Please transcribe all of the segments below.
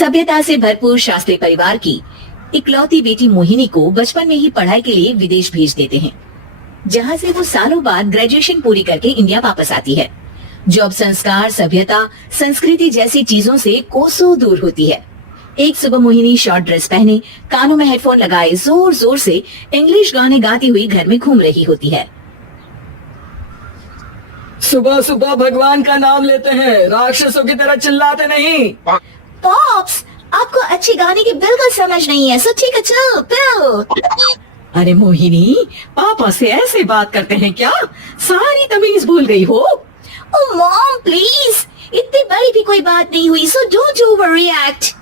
सभ्यता से भरपूर शास्त्री परिवार की इकलौती बेटी मोहिनी को बचपन में ही पढ़ाई के लिए विदेश भेज देते हैं, जहां से वो सालों बाद ग्रेजुएशन पूरी करके इंडिया वापस आती है, जो अब संस्कार, सभ्यता, संस्कृति जैसी चीजों से कोसों दूर होती है। एक सुबह मोहिनी शॉर्ट ड्रेस पहने, कानों में हेडफोन लगाए जोर जोर से इंग्लिश गाने गाती हुई घर में घूम रही होती है। सुबह सुबह भगवान का नाम लेते हैं, राक्षसों की तरह चिल्लाते नहीं। पॉप्स, आपको अच्छे गाने की बिल्कुल समझ नहीं है, सो ठीक है चलो पियो। अरे मोहिनी, पापा से ऐसे बात करते हैं क्या? सारी तमीज भूल गई हो। ओह मॉम प्लीज, इतनी बड़ी भी कोई बात नहीं हुई, सो डोंट ओवररिएक्ट।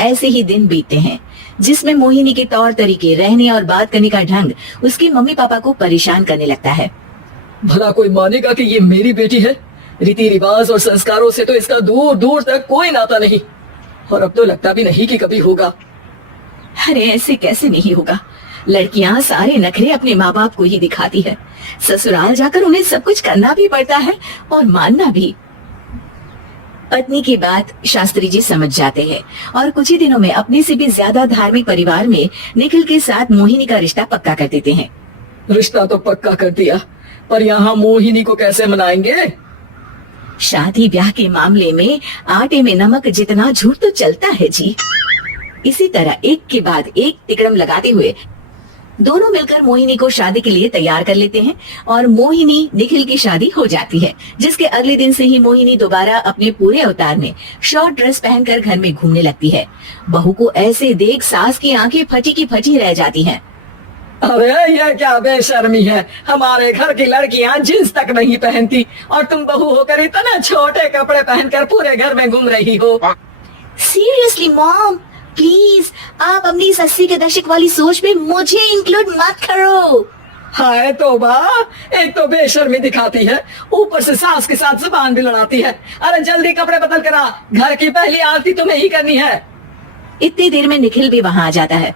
ऐसे ही दिन बीतते हैं जिसमें मोहिनी के तौर तरीके, रहने और बात करने का ढंग उसके मम्मी पापा को परेशान करने लगता है। भला कोई मानेगा कि ये मेरी बेटी है? रीति रिवाज और संस्कारों से तो इसका दूर दूर तक कोई नाता नहीं, और अब तो लगता भी नहीं कि कभी होगा। अरे ऐसे कैसे नहीं होगा, लड़कियां सारे नखरे अपने माँ बाप को ही दिखाती है। ससुराल जाकर उन्हें सब कुछ करना भी पड़ता है और मानना भी। पत्नी की बात शास्त्री जी समझ जाते हैं और कुछ ही दिनों में अपने से भी ज्यादा धार्मिक परिवार में निखिल के साथ मोहिनी का रिश्ता पक्का कर देते हैं। रिश्ता तो पक्का कर दिया, पर यहाँ मोहिनी को कैसे मनाएंगे? शादी ब्याह के मामले में आटे में नमक जितना झूठ तो चलता है जी। इसी तरह एक के बाद एक तिकड़म लगाते हुए दोनों मिलकर मोहिनी को शादी के लिए तैयार कर लेते हैं और मोहिनी निखिल की शादी हो जाती है, जिसके अगले दिन से ही मोहिनी दोबारा अपने पूरे अवतार में शॉर्ट ड्रेस पहनकर घर में घूमने लगती है। बहू को ऐसे देख सास की आंखें फटी की फटी रह जाती हैं। अरे ये क्या बेशर्मी है, हमारे घर की लड़कियां जींस तक नहीं पहनती और तुम बहू होकर इतने छोटे कपड़े पहनकर पूरे घर में घूम रही हो। सीरियसली मॉम प्लीज, आप अपनी इस 80 के दशक वाली सोच में मुझे इंक्लूड मत करो। हाय तौबा, एक तो बेशर्मी दिखाती है, ऊपर से सास के साथ जुबान भी लड़ाती है। अरे जल्दी कपड़े बदल कर आ, घर की पहली आरती तुम्हें ही करनी है। इतनी देर में निखिल भी वहाँ आ जाता है।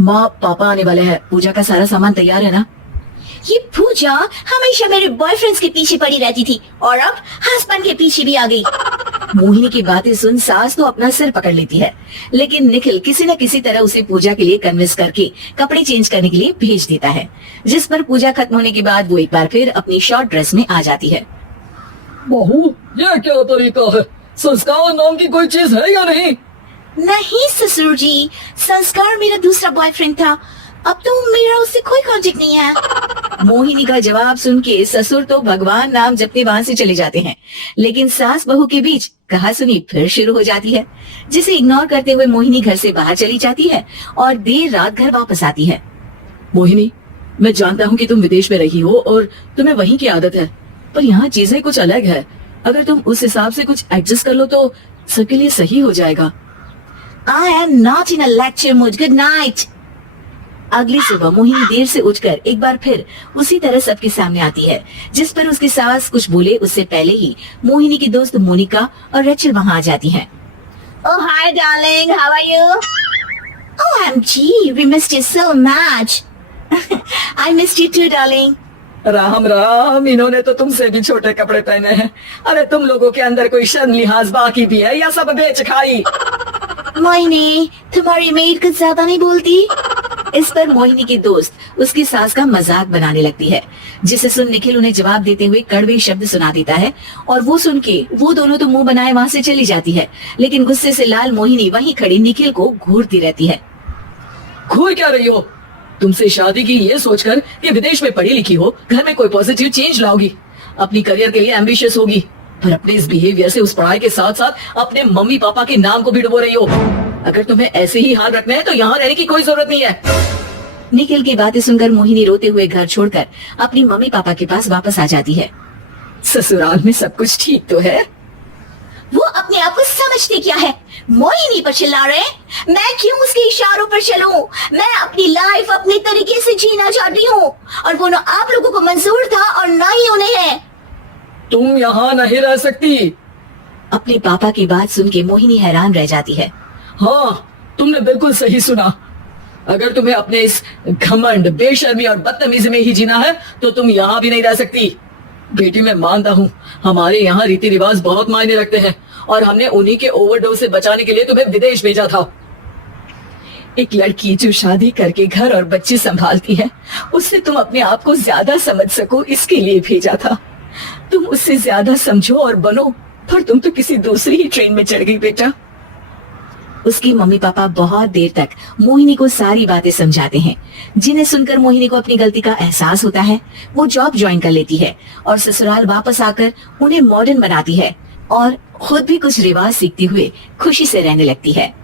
माँ पापा आने वाले हैं, पूजा का सारा सामान तैयार है ना? ये पूजा हमेशा मेरे बॉयफ्रेंड्स के पीछे पड़ी रहती थी और अब हस्बैंड के पीछे भी आ गई। मोहिनी की बातें सुन सास तो अपना सिर पकड़ लेती है, लेकिन निखिल किसी न किसी तरह उसे पूजा के लिए कन्विंस करके कपड़े चेंज करने के लिए भेज देता है, जिस पर पूजा खत्म होने के बाद वो एक बार फिर अपनी शॉर्ट ड्रेस में आ जाती है। बहू, ये क्या तरीका है? संस्कार नाम की कोई चीज है या नहीं? नहीं ससुर जी, संस्कार मेरा दूसरा बॉयफ्रेंड था, अब तो मेरा उससे कोई कॉन्टेक्ट नहीं है। मोहिनी का जवाब सुन के ससुर तो भगवान नाम जपते वहाँ से चले जाते हैं, लेकिन सास बहू के बीच कहासुनी फिर शुरू हो जाती है, जिसे इग्नोर करते हुए मोहिनी घर से बाहर चली जाती है और देर रात घर वापस आती है। मोहिनी, मैं जानता हूँ कि तुम विदेश में रही हो और तुम्हें वहीं की आदत है, पर यहाँ चीजें कुछ अलग है। अगर तुम उस हिसाब से कुछ एडजस्ट कर लो तो सबके लिए सही हो जाएगा। I am not in a lecture mood. Good night. अगली सुबह मोहिनी देर से उठकर एक बार फिर उसी तरह सबके सामने आती है, जिस पर उसकी सास कुछ बोले उससे पहले ही मोहिनी की दोस्त मोनिका और रचल वहाँ आ जाती हैं। Oh hi darling, how are you? OMG, we missed you so much. I missed you too darling. Ram Ram, इन्होंने तो तुमसे भी छोटे कपड़े पहने हैं। अरे तुम लोगों के अंदर कोई शर्म लिहाज बाकी भी है या सब बेच खाई? मोहिनी, तुम्हारी मेड कुछ ज्यादा नहीं बोलती? इस पर मोहिनी की दोस्त उसकी सास का मजाक बनाने लगती है, जिसे सुन निखिल उन्हें जवाब देते हुए कड़वे शब्द सुना देता है और वो सुन के वो दोनों तो मुंह बनाए वहाँ से चली जाती है, लेकिन गुस्से से लाल मोहिनी वहीं खड़ी निखिल को घूरती रहती है। घूर क्या रही हो? तुमसे शादी की ये सोचकर कि विदेश में पढ़ी लिखी हो, घर में कोई पॉजिटिव चेंज लाओगी, अपनी करियर के लिए एम्बिशियस होगी, पर अपने इस बिहेवियर से उस पढ़ाई के साथ साथ अपने मम्मी पापा के नाम को भी डुबो रही हो। अगर तुम्हें ऐसे ही हाल रखना है तो यहाँ रहने की कोई जरूरत नहीं है। निखिल की बातें सुनकर मोहिनी रोते हुए घर छोड़कर अपनी मम्मी पापा के पास वापस आ जाती है। ससुराल में सब कुछ ठीक तो है? वो अपने आप को समझते क्या है? मोहिनी पर चिल्ला रहे? मैं क्यों उसके इशारों पर चलूं? मैं अपनी लाइफ अपने तरीके से जीना चाहती हूँ और वो न आप लोगों को मंजूर था और न ही उन्हें है। तुम यहाँ नहीं रह सकती। अपने पापा की बात सुन के मोहिनी हैरान रह जाती है। हाँ, तुमने बिल्कुल सही सुना। अगर तुम्हें अपने इस घमंड, बेशर्मी और बदतमीजी में ही जीना है तो तुम यहाँ भी नहीं रह सकती। बेटी, मैं मानता हूँ हमारे यहाँ रीति रिवाज बहुत मायने रखते हैं और हमने उन्हीं के ओवरडोज से बचाने के लिए तुम्हें विदेश भेजा था। एक लड़की जो शादी करके घर और बच्चे संभालती है, उससे तुम अपने आप को ज्यादा समझ सको इसके लिए भेजा था। तुम उससे ज्यादा समझो और बनो, पर तुम तो किसी दूसरी ही ट्रेन में चढ़ गई बेटा। उसकी मम्मी पापा बहुत देर तक मोहिनी को सारी बातें समझाते हैं, जिन्हें सुनकर मोहिनी को अपनी गलती का एहसास होता है। वो जॉब ज्वाइन कर लेती है और ससुराल वापस आकर उन्हें मॉडर्न बनाती है और खुद भी कुछ रिवाज सीखते हुए खुशी से रहने लगती है।